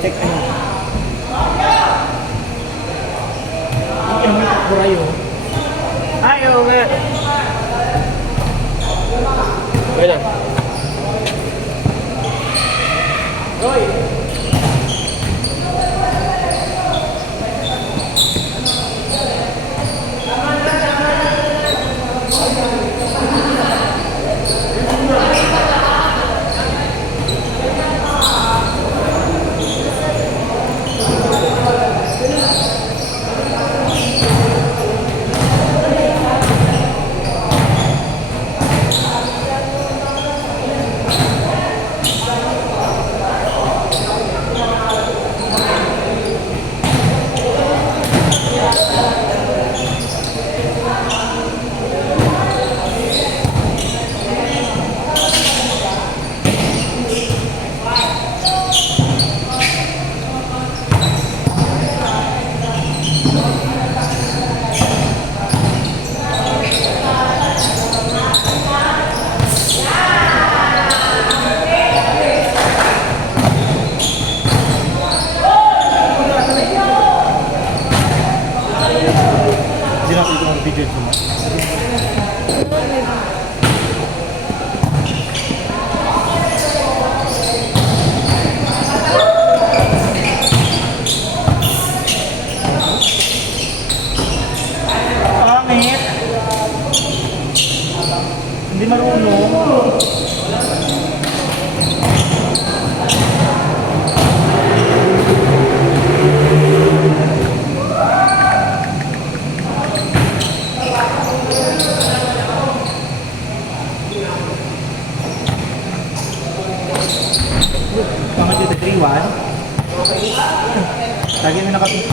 check ano. Yung may kuray oh. Ay, okay. Okay lang. Roy! Video mo. Pangit. Hindi marunong. Pangit yung 3-1. Lagi mo nakapit.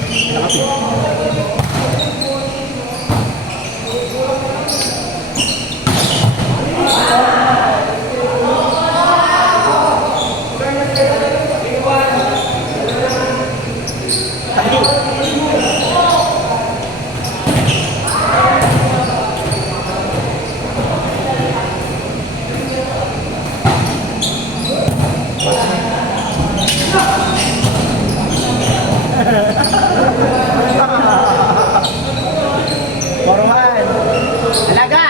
Porohan. Alaga.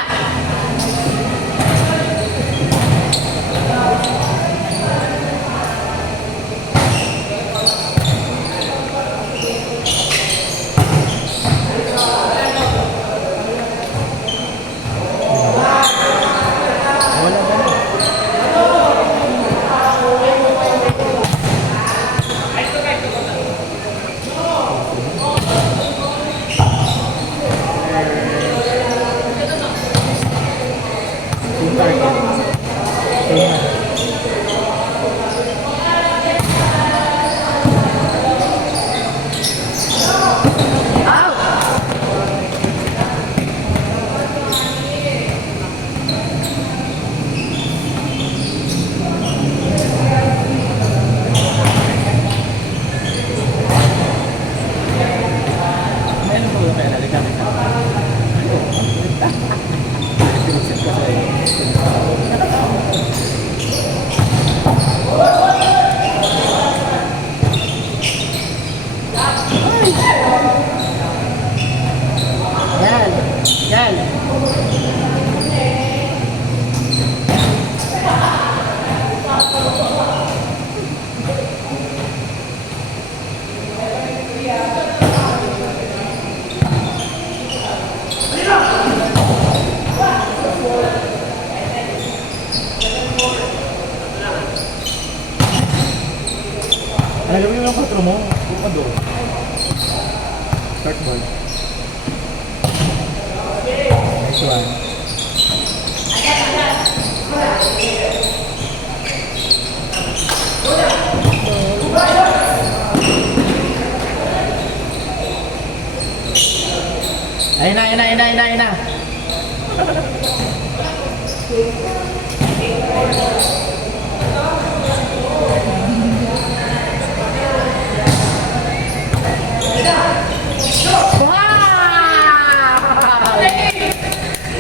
Yan. Alam mo yung 4 mo? Buka doon. Start ball. Next one. Ayun na.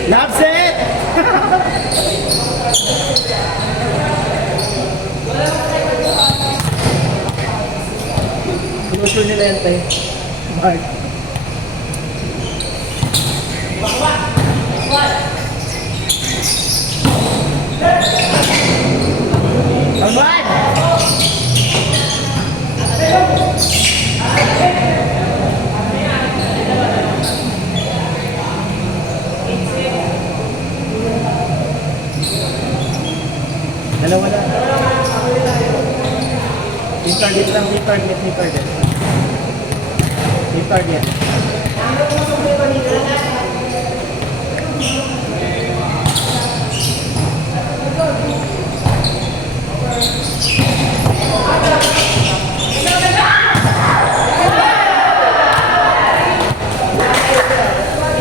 Love set! lente. Mark. Alman! Dalawa na. Team target lang, team target, team target. Team target.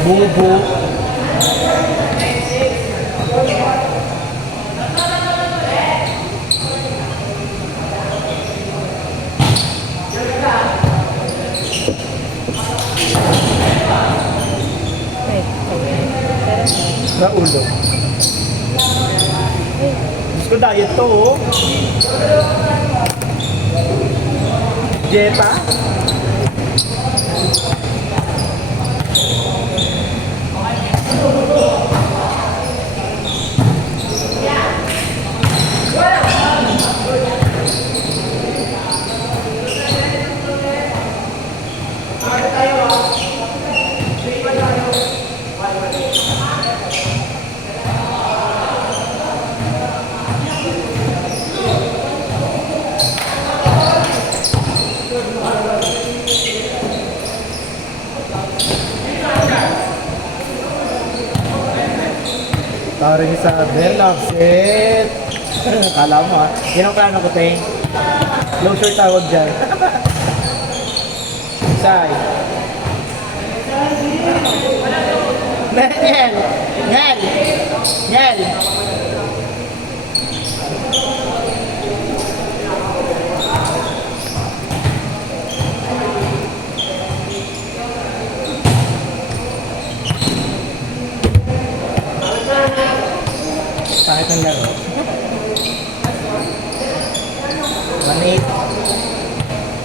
Bubo. Na ulo. Gusto ko diet to, oh. Jetta. Tawag sa Berlab set. Kala mo ha. Yan ang plano ko, te. Closure tawag dyan. Say. Ngel! Ngel! Ngel! Kahit ang laro. 1-8.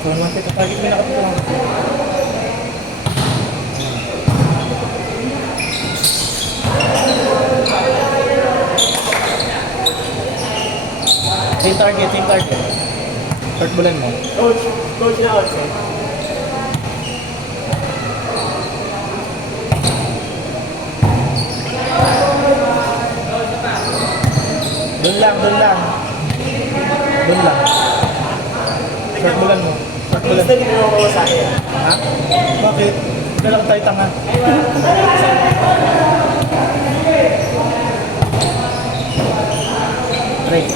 So, 1-8 sa target mo nakapitulong. Same target, same target. Short bulan mo. Coach na also. Doon lang, doon lang. Doon lang. Short bulan mo. Short bulan. Gusto nyo ako sa akin. Ha? Bakit? Dalang tayo tanga. Break.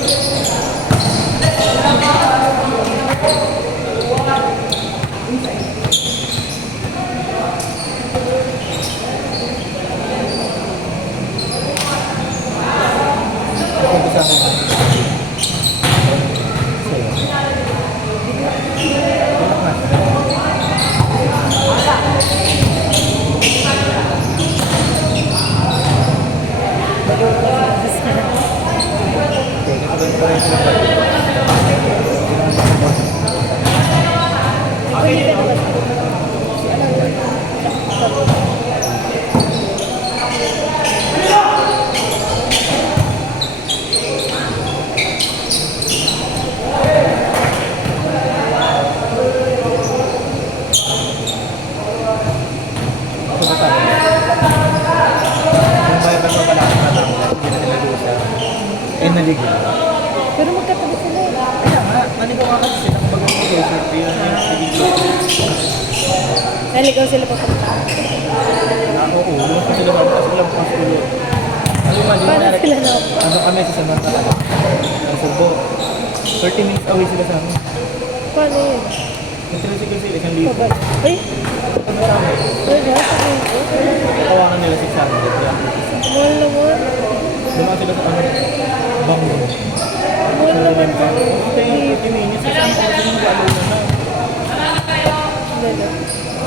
Naligid. Pero magkatabi sila eh. Kaya nga, naligaw ka kasi sila kapag mag-closure fee yun yung naligid. Naligaw sila papunta. Oo, lumos pa sila mga kasi lang pas ulo. Ano yung mali? Parang sila na. Ano kami sa Samantha? Ang Subo. 30 minutes away sila sa amin. Paano yun? Yung tricycle sila, isang libo. Pabal. Ay! Ano sa amin? Wala, sabihin ko. Tawakan nila 600. Yeah. Mahal naman. Dumaan sila sa ano? Bango. Mahal naman. 30 minutes kasi ang kasi yung galaw na. Wala.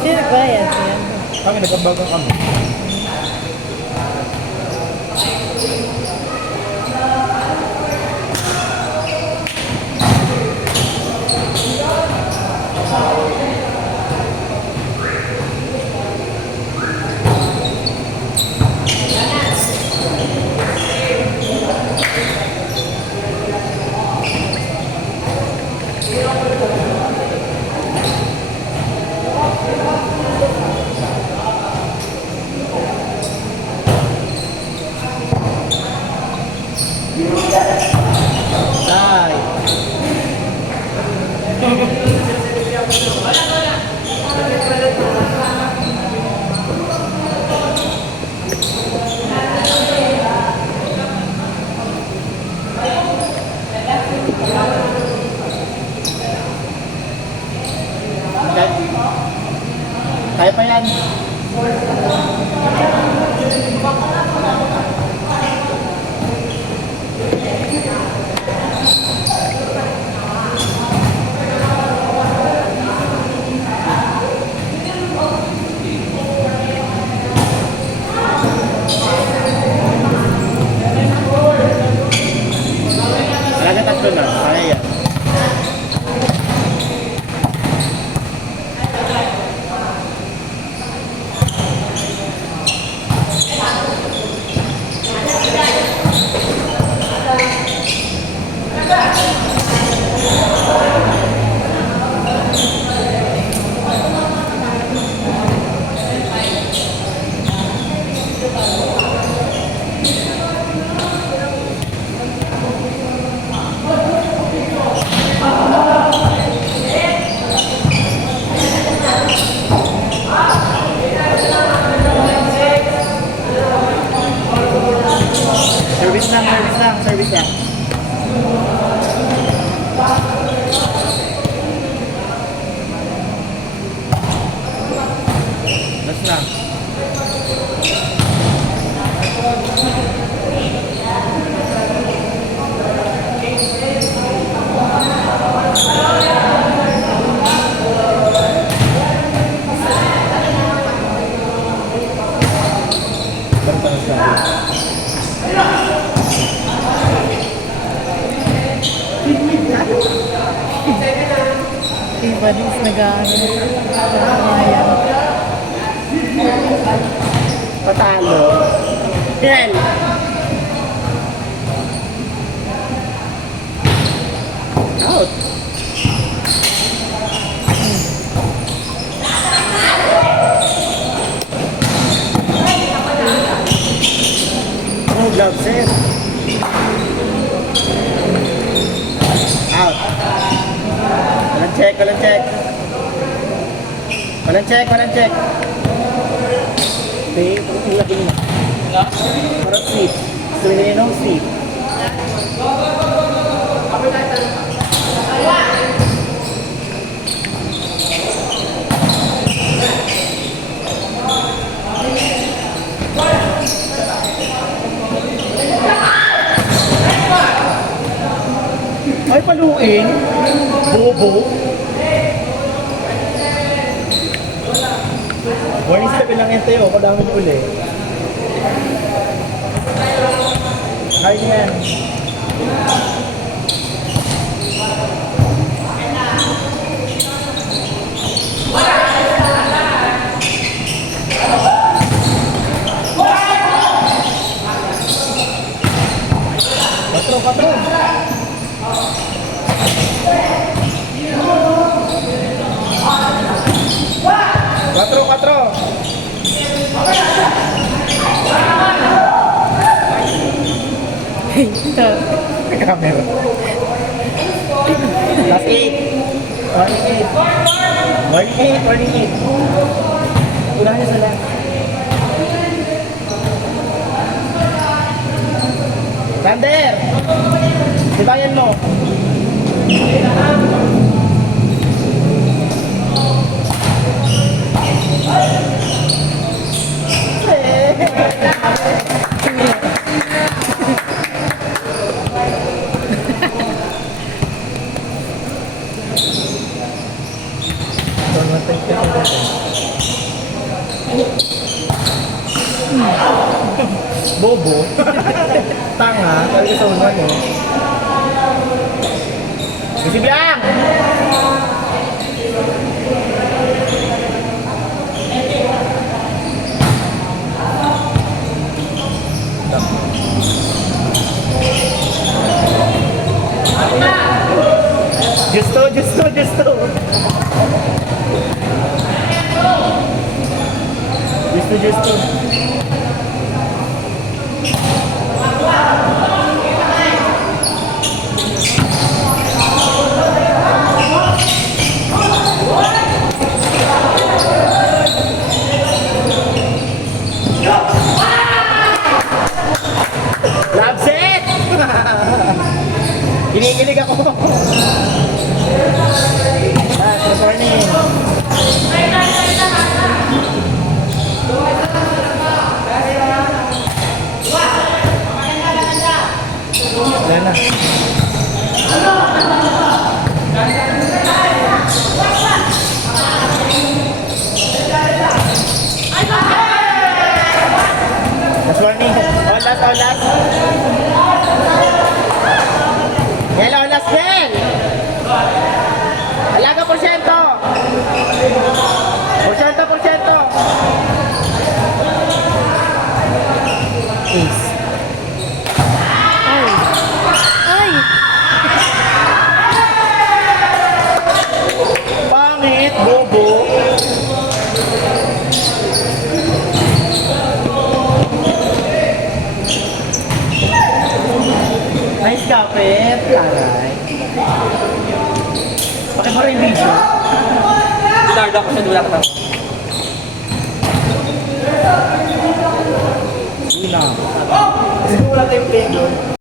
Sino nagbayad? Ayan. Kami nagkabagang kami. Kaya pa yan. Talaga tatlo na. Kaya yan. Service lang, service lang, service lang. Last lang. Basta na sabi. Iba rin nag-ano. Nag-ayan. Patalo. Yan. Out. Oh, glove set. Out. Walang check, walang check. Walang check, walang check. Okay, ilagin mo. Parang seat. Gusto nila yung seat. Ay, paluin. Bobo. Warning sa bilang yan tayo. Kadami niyo uli. Kaya niya yan. Patro, patro. Patro, patro. Ito. Camera. Last 8. Warning 8. Warning 8. Warning 8. Unahan niya sa left. Sander! Sibayan mo. Bobo. Tanga. Talaga sa unan eh. Kasi bilang! Justo, justo, justo. Justo, justo. Love set! Kinikilig ako. Last warning. Wala na. Last warning. All last, all last. Hello, last bell. Alaga porsyento. Porsyento, porsyento. Ace. Ay! Ay! Pangit, bobo. Nice kapit. Taray. Bakit mo rin video? Start ako sa dulak na. Una. Kasi wala tayong play doon.